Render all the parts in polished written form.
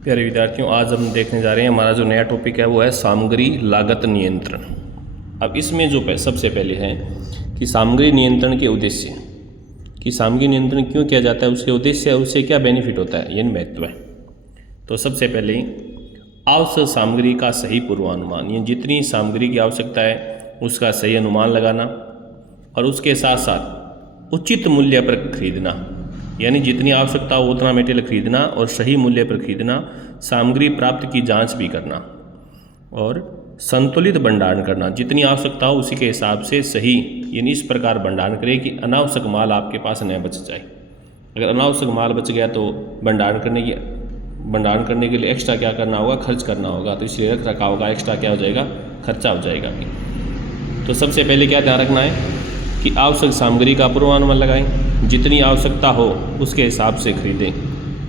प्यारे विद्यार्थियों, आज हम देखने जा रहे हैं हमारा जो नया टॉपिक है वो है सामग्री लागत नियंत्रण। अब इसमें जो सबसे पहले है कि सामग्री नियंत्रण के उद्देश्य, कि सामग्री नियंत्रण क्यों किया जाता है, उसके उद्देश्य, उससे क्या बेनिफिट होता है, यानी महत्व है। तो सबसे पहले आवश्यक सामग्री का सही पूर्वानुमान, यानी जितनी सामग्री की आवश्यकता है उसका सही अनुमान लगाना और उसके साथ साथ उचित मूल्य पर खरीदना, यानी जितनी आवश्यकता हो उतना मटेरियल खरीदना और सही मूल्य पर खरीदना, सामग्री प्राप्त की जांच भी करना और संतुलित भंडारण करना, जितनी आवश्यकता हो उसी के हिसाब से सही, यानी इस प्रकार भंडारण करें कि अनावश्यक माल आपके पास न बच जाए। अगर अनावश्यक माल बच गया तो भंडारण करने के लिए एक्स्ट्रा क्या करना होगा, खर्च करना होगा, तो इसलिए रख रखाव का एक्स्ट्रा क्या हो जाएगा, खर्चा हो जाएगा। तो सबसे पहले क्या ध्यान रखना है कि आवश्यक सामग्री का पूर्वानुमान लगाएं, जितनी आवश्यकता हो उसके हिसाब से खरीदें,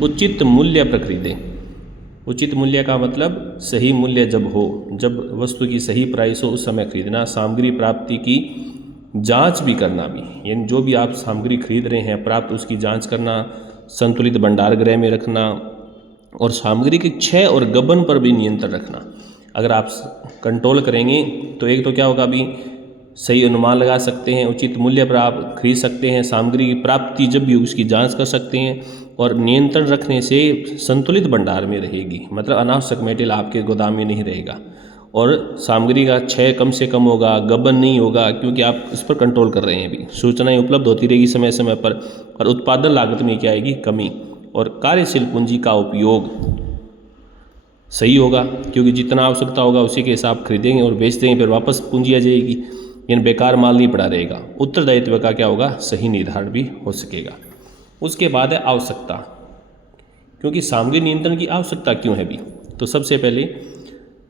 उचित मूल्य पर खरीदें। उचित मूल्य का मतलब सही मूल्य जब हो, जब वस्तु की सही प्राइस हो उस समय खरीदना। सामग्री प्राप्ति की जांच भी करना भी, यानी जो भी आप सामग्री खरीद रहे हैं प्राप्त, उसकी जांच करना, संतुलित भंडार गृह में रखना और सामग्री के क्षय और गबन पर भी नियंत्रण रखना। अगर आप कंट्रोल करेंगे तो एक तो क्या होगा, अभी सही अनुमान लगा सकते हैं, उचित मूल्य पर आप खरीद सकते हैं, सामग्री की प्राप्ति जब भी उसकी जांच कर सकते हैं और नियंत्रण रखने से संतुलित भंडार में रहेगी, मतलब अनावश्यक मेटेरियल आपके गोदाम में नहीं रहेगा और सामग्री का क्षय कम से कम होगा, गबन नहीं होगा, क्योंकि आप इस पर कंट्रोल कर रहे हैं। अभी सूचनाएं उपलब्ध होती रहेगी समय समय पर और उत्पादन लागत में क्या आएगी, कमी, और कार्यशील पूंजी का उपयोग सही होगा, क्योंकि जितना आवश्यकता होगा उसी के हिसाब खरीदेंगे और बेच देंगे, फिर वापस पूंजी आ जाएगी, यानी बेकार माल नहीं पड़ा रहेगा। उत्तरदायित्व का क्या होगा, सही निर्धारण भी हो सकेगा। उसके बाद है आवश्यकता, क्योंकि सामग्री नियंत्रण की आवश्यकता क्यों है भी, तो सबसे पहले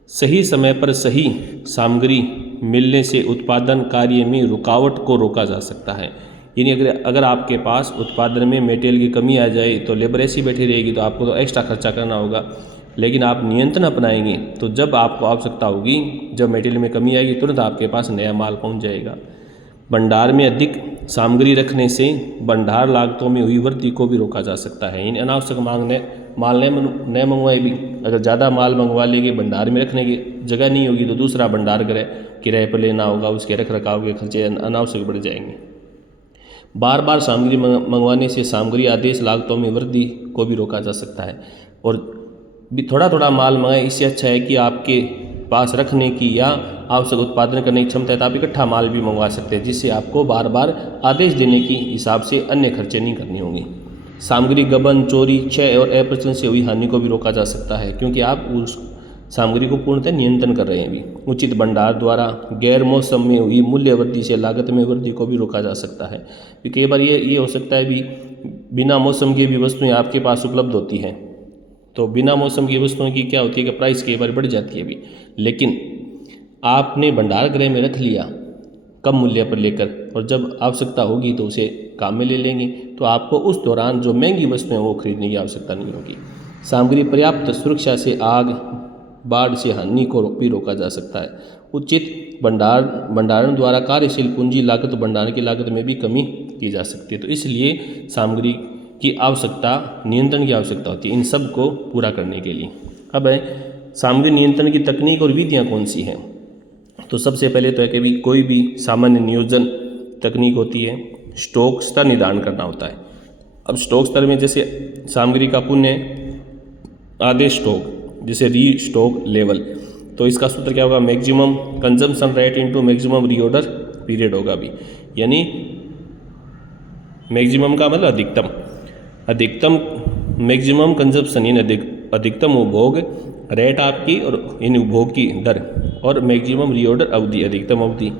सही समय पर सही सामग्री मिलने से उत्पादन कार्य में रुकावट को रोका जा सकता है। यानी अगर आपके पास उत्पादन में मटेरियल की कमी आ जाए तो लेबर ऐसी बैठी रहेगी, तो आपको तो एक्स्ट्रा खर्चा करना होगा। लेकिन आप नियंत्रण अपनाएंगे तो जब आपको आवश्यकता होगी, जब मटेरियल में कमी आएगी, तुरंत आपके पास नया माल पहुंच जाएगा। भंडार में अधिक सामग्री रखने से भंडार लागतों में हुई वृद्धि को भी रोका जा सकता है। यानी अनावश्यक माल न मंगवाए भी, अगर ज़्यादा माल मंगवा लेंगे, भंडार में रखने की जगह नहीं होगी तो दूसरा भंडार गृह किराए पर लेना होगा, उसके रख रखाव के खर्चे अनावश्यक बढ़ जाएंगे। बार बार सामग्री मंगवाने से सामग्री आदेश लागतों में वृद्धि को भी रोका जा सकता है। और भी थोड़ा थोड़ा माल मंगाए, इससे अच्छा है कि आपके पास रखने की या आवश्यक उत्पादन करने की क्षमता है तो आप इकट्ठा माल भी मंगवा सकते हैं, जिससे आपको बार बार आदेश देने की हिसाब से अन्य खर्चे नहीं करनी होंगी। सामग्री गबन, चोरी, क्षय और अप्रचलन से हुई हानि को भी रोका जा सकता है, क्योंकि आप उस सामग्री को पूर्णतः नियंत्रण कर रहे हैं भी। उचित भंडार द्वारा गैर मौसम में हुई मूल्य वृद्धि से लागत में वृद्धि को भी रोका जा सकता है। कई बार ये हो सकता है भी, बिना मौसम की भी वस्तुएँ आपके पास उपलब्ध होती हैं, तो बिना मौसम की वस्तुओं की क्या होती है कि प्राइस कई बार बढ़ जाती है भी, लेकिन आपने भंडार गृह में रख लिया कम मूल्य पर लेकर, और जब आवश्यकता होगी तो उसे काम में ले लेंगे, तो आपको उस दौरान जो महंगी वस्तुएं वो खरीदने की आवश्यकता नहीं होगी। सामग्री पर्याप्त सुरक्षा से आग, बाढ़ से हानि को भी रोका जा सकता है। उचित भंडारण द्वारा कार्यशील पूंजी लागत, भंडारण की लागत में भी कमी की जा सकती है। तो इसलिए सामग्री की आवश्यकता, नियंत्रण की आवश्यकता होती है इन सब को पूरा करने के लिए। अब है सामग्री नियंत्रण की तकनीक और विधियाँ कौन सी हैं। तो सबसे पहले तो है कि कोई भी सामान्य नियोजन तकनीक होती है, स्टॉक स्तर निर्धारण करना होता है। अब स्टॉक स्तर में जैसे सामग्री का पुनः आदेश स्टॉक, जैसे री स्टॉक लेवल, तो इसका सूत्र क्या होगा, maximum consumption rate into maximum reorder period होगा भी। यानी मैक्सिमम का मतलब अधिकतम मैक्सिमम कंजप्शन, यानी अधिकतम उपभोग रेट आपकी और इन उपभोग की दर, और मैक्सिमम रीऑर्डर अवधि, अधिकतम अवधि।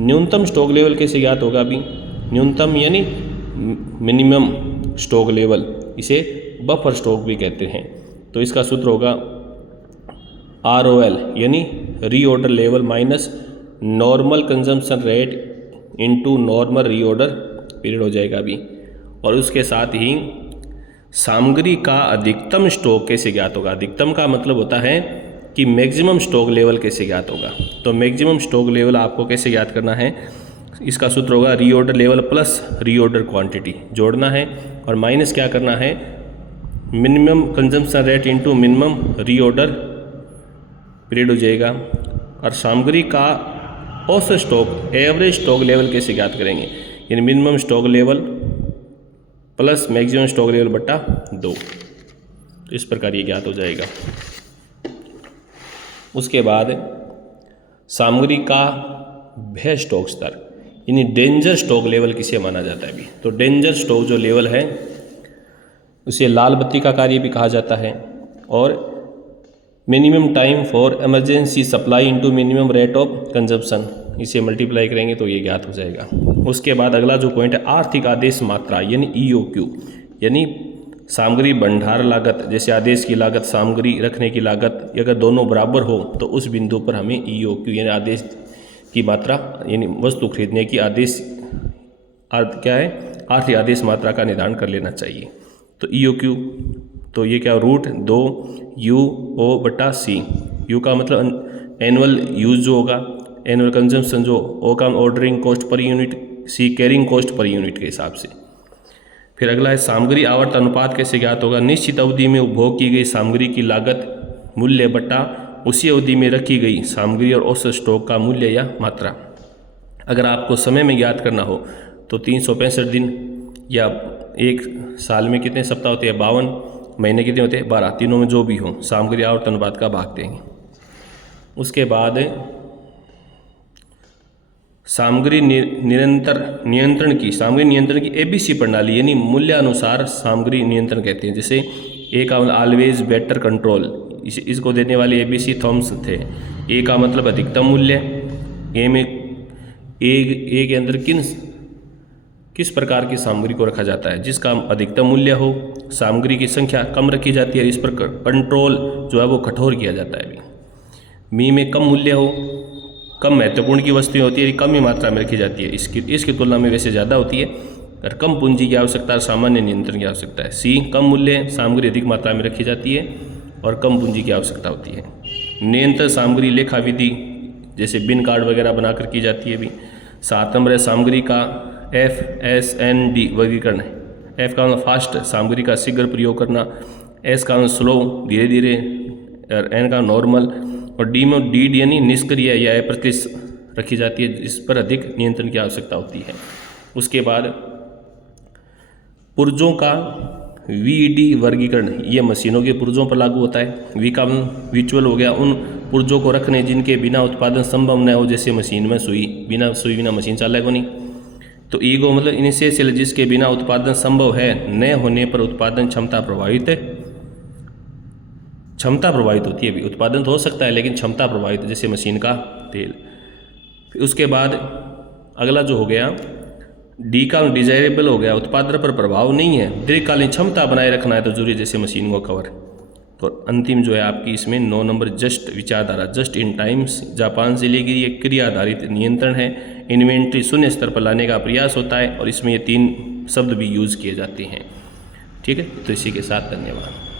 न्यूनतम स्टॉक लेवल कैसे ज्ञात होगा भी, न्यूनतम यानी मिनिमम स्टॉक लेवल, इसे बफर स्टॉक भी कहते हैं। तो इसका सूत्र होगा ROL, यानी reorder level minus normal consumption rate into normal reorder period हो जाएगा भी। और उसके साथ ही सामग्री का अधिकतम स्टॉक कैसे ज्ञात होगा। अधिकतम का मतलब होता है कि मैक्सिमम स्टॉक लेवल कैसे ज्ञात होगा। तो मैक्सिमम स्टॉक लेवल आपको कैसे ज्ञात करना है, इसका सूत्र होगा reorder level plus reorder quantity जोड़ना है और माइनस क्या करना है, minimum consumption rate into minimum reorder period हो जाएगा। और सामग्री का औसत स्टॉक एवरेज स्टॉक लेवल कैसे ज्ञात करेंगे, यानी minimum stock level plus maximum stock level बटा 2, तो इस प्रकार ये ज्ञात हो जाएगा। उसके बाद सामग्री का भय स्टॉक स्तर यानी डेंजर स्टॉक लेवल किसे माना जाता है अभी, तो डेंजर स्टॉक जो लेवल है उसे लाल बत्ती का कार्य भी कहा जाता है। और minimum time for emergency supply into minimum rate of consumption, इसे मल्टीप्लाई करेंगे तो ये ज्ञात हो जाएगा। उसके बाद अगला जो पॉइंट है आर्थिक आदेश मात्रा यानी EOQ, यानी सामग्री भंडार लागत, जैसे आदेश की लागत सामग्री रखने की लागत अगर दोनों बराबर हो तो उस बिंदु पर हमें EOQ यानी आदेश की मात्रा यानी वस्तु खरीदने की आदेश क्या है आर्थिक आदेश मात्रा का निर्धारण कर लेना चाहिए। तो EOQ तो ये क्या रूट 2UO/C, U का मतलब एनुअल यूज जो होगा, एनुअल कंजम्पशन जो O का ordering cost per unit, C carrying cost per unit के हिसाब से। फिर अगला है सामग्री आवर्त अनुपात कैसे ज्ञात होगा, निश्चित अवधि में उपभोग की गई सामग्री की लागत मूल्य बटा उसी अवधि में रखी गई सामग्री और औसत स्टॉक का मूल्य या मात्रा। अगर आपको समय में ज्ञात करना हो तो 365 दिन या एक साल में कितने सप्ताह होते हैं 52, महीने कितने होते हैं 12, तीनों में जो भी हो सामग्री आवर्त अनुपात का भाग देंगे। उसके बाद सामग्री नियंत्रण की ABC प्रणाली यानी मूल्यानुसार सामग्री नियंत्रण कहते हैं। जैसे A का ऑलवेज बेटर कंट्रोल, इसको देने वाले ABC थॉम्स थे। A का मतलब अधिकतम मूल्य, A के अंदर किस प्रकार की सामग्री को रखा जाता है, जिसका अधिकतम मूल्य हो, सामग्री की संख्या कम रखी जाती है, इस पर कंट्रोल जो है वो कठोर किया जाता है। मी में कम मूल्य हो, कम महत्वपूर्ण की वस्तुएं होती है, कम ही मात्रा में रखी जाती है, इसकी तुलना में वैसे ज़्यादा होती है, और कम पूंजी की आवश्यकता, सामान्य नियंत्रण की आवश्यकता है। C कम मूल्य, सामग्री अधिक मात्रा में रखी जाती है और कम पूंजी की आवश्यकता होती है। नियंत्रण सामग्री लेखा विधि जैसे बिन कार्ड वगैरह बनाकर की जाती है भी। 7 नंबर है सामग्री का FSND वर्गीकरण है। F का मतलब फास्ट, सामग्री का शीघ्र प्रयोग करना, S का मतलब स्लो धीरे धीरे, और N का नॉर्मल, और D में DD यानी निष्क्रिय या अप्रत्यक्ष रखी जाती है, जिस पर अधिक नियंत्रण की आवश्यकता होती है। उसके बाद पुर्जों का VD वर्गीकरण, ये मशीनों के पुर्जों पर लागू होता है। V का विचुअल हो गया उन पुर्जों को रखने जिनके बिना उत्पादन संभव न हो, जैसे मशीन में सुई बिना मशीन चालेगा नहीं। तो ईगो मतलब इनिशियल, जिसके बिना उत्पादन संभव है, न होने पर उत्पादन क्षमता प्रभावित होती है। भी उत्पादन तो हो सकता है लेकिन क्षमता प्रभावित, जैसे मशीन का तेल। फिर उसके बाद अगला जो हो गया D का डिजायरेबल हो गया, उत्पादन पर प्रभाव नहीं है, दीर्घकालीन क्षमता बनाए रखना है तो जरूरी, जैसे मशीन को कवर। तो अंतिम जो है आपकी इसमें 9 नंबर जस्ट विचारधारा, जस्ट इन टाइम्स, जापान से ली गई एक क्रिया आधारित नियंत्रण है। इन्वेंट्री शून्य स्तर पर लाने का प्रयास होता है और इसमें ये 3 शब्द भी यूज किए जाते हैं। ठीक है, तो इसी के साथ धन्यवाद।